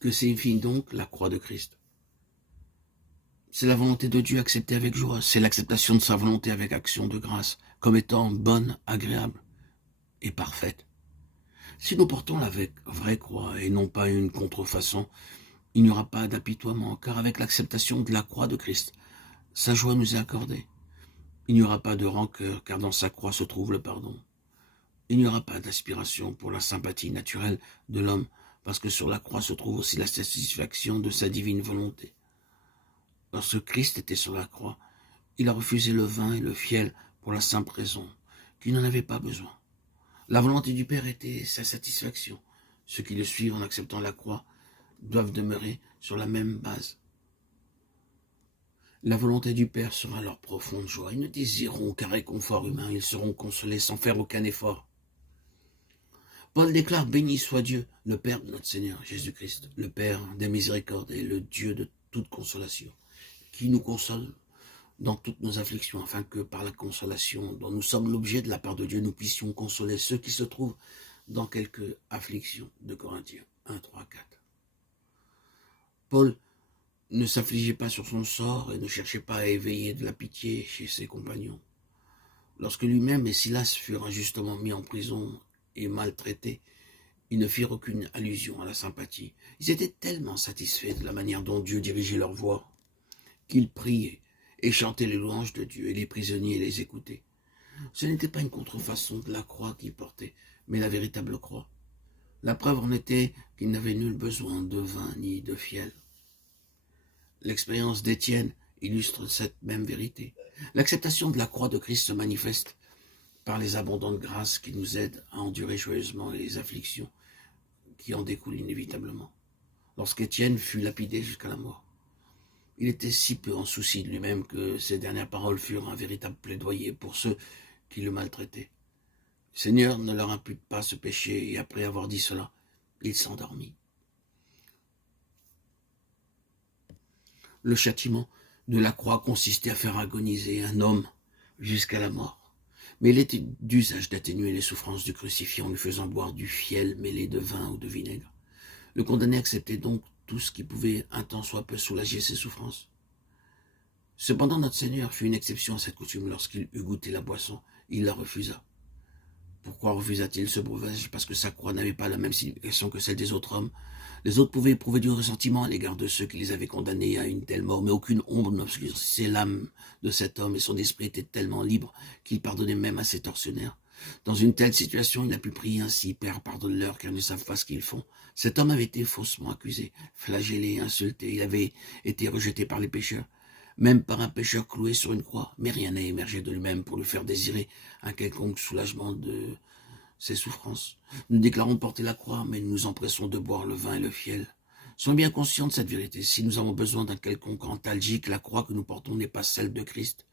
Que signifie donc la croix de Christ? C'est la volonté de Dieu acceptée avec joie, c'est l'acceptation de sa volonté avec action de grâce, comme étant bonne, agréable et parfaite. Si nous portons la vraie croix et non pas une contrefaçon, il n'y aura pas d'apitoiement, car avec l'acceptation de la croix de Christ, sa joie nous est accordée. Il n'y aura pas de rancœur, car dans sa croix se trouve le pardon. Il n'y aura pas d'aspiration pour la sympathie naturelle de l'homme, parce que sur la croix se trouve aussi la satisfaction de sa divine volonté. Lorsque Christ était sur la croix, il a refusé le vin et le fiel pour la simple raison qu'il n'en avait pas besoin. La volonté du Père était sa satisfaction. Ceux qui le suivent en acceptant la croix doivent demeurer sur la même base. La volonté du Père sera leur profonde joie. Ils ne désireront aucun réconfort humain, ils seront consolés sans faire aucun effort. Paul déclare: béni soit Dieu, le Père de notre Seigneur Jésus-Christ, le Père des miséricordes et le Dieu de toute consolation, qui nous console dans toutes nos afflictions, afin que par la consolation dont nous sommes l'objet de la part de Dieu, nous puissions consoler ceux qui se trouvent dans quelque affliction. De Corinthiens 1, 3, 4. Paul ne s'affligeait pas sur son sort et ne cherchait pas à éveiller de la pitié chez ses compagnons. Lorsque lui-même et Silas furent injustement mis en prison et maltraités, ils ne firent aucune allusion à la sympathie. Ils étaient tellement satisfaits de la manière dont Dieu dirigeait leur voix qu'ils priaient et chantaient les louanges de Dieu, et les prisonniers les écoutaient. Ce n'était pas une contrefaçon de la croix qu'ils portaient, mais la véritable croix. La preuve en était qu'ils n'avaient nul besoin de vin ni de fiel. L'expérience d'Étienne illustre cette même vérité. L'acceptation de la croix de Christ se manifeste par les abondantes grâces qui nous aident à endurer joyeusement les afflictions qui en découlent inévitablement. Lorsqu'Étienne fut lapidé jusqu'à la mort, il était si peu en souci de lui-même que ses dernières paroles furent un véritable plaidoyer pour ceux qui le maltraitaient. Le Seigneur ne leur impute pas ce péché, et après avoir dit cela, il s'endormit. Le châtiment de la croix consistait à faire agoniser un homme jusqu'à la mort. Mais il était d'usage d'atténuer les souffrances du crucifié en lui faisant boire du fiel mêlé de vin ou de vinaigre. Le condamné acceptait donc tout ce qui pouvait un tant soit peu soulager ses souffrances. Cependant, notre Seigneur fut une exception à cette coutume. Lorsqu'il eut goûté la boisson, il la refusa. Pourquoi refusa-t-il ce breuvage? Parce que sa croix n'avait pas la même signification que celle des autres hommes. Les autres pouvaient éprouver du ressentiment à l'égard de ceux qui les avaient condamnés à une telle mort, mais aucune ombre n'obscurcissait l'âme de cet homme, et son esprit était tellement libre qu'il pardonnait même à ses tortionnaires. Dans une telle situation, il a pu prier ainsi: Père, pardonne-leur, car ils ne savent pas ce qu'ils font. Cet homme avait été faussement accusé, flagellé, insulté. Il avait été rejeté par les pécheurs, même par un pécheur cloué sur une croix, mais rien n'a émergé de lui-même pour lui faire désirer un quelconque soulagement de ses souffrances. Nous déclarons porter la croix, mais nous nous empressons de boire le vin et le fiel. Soyons bien conscients de cette vérité. Si nous avons besoin d'un quelconque antalgique, la croix que nous portons n'est pas celle de Christ.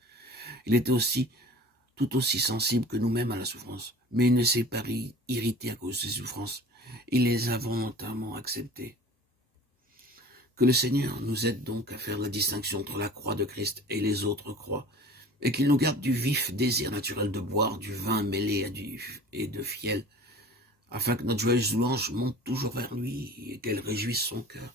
Il était tout aussi sensible que nous-mêmes à la souffrance, mais il ne s'est pas irrité à cause de ses souffrances. Il les a volontairement acceptées. Que le Seigneur nous aide donc à faire la distinction entre la croix de Christ et les autres croix, et qu'il nous garde du vif désir naturel de boire du vin mêlé et de fiel, afin que notre joyeuse louange monte toujours vers lui et qu'elle réjouisse son cœur.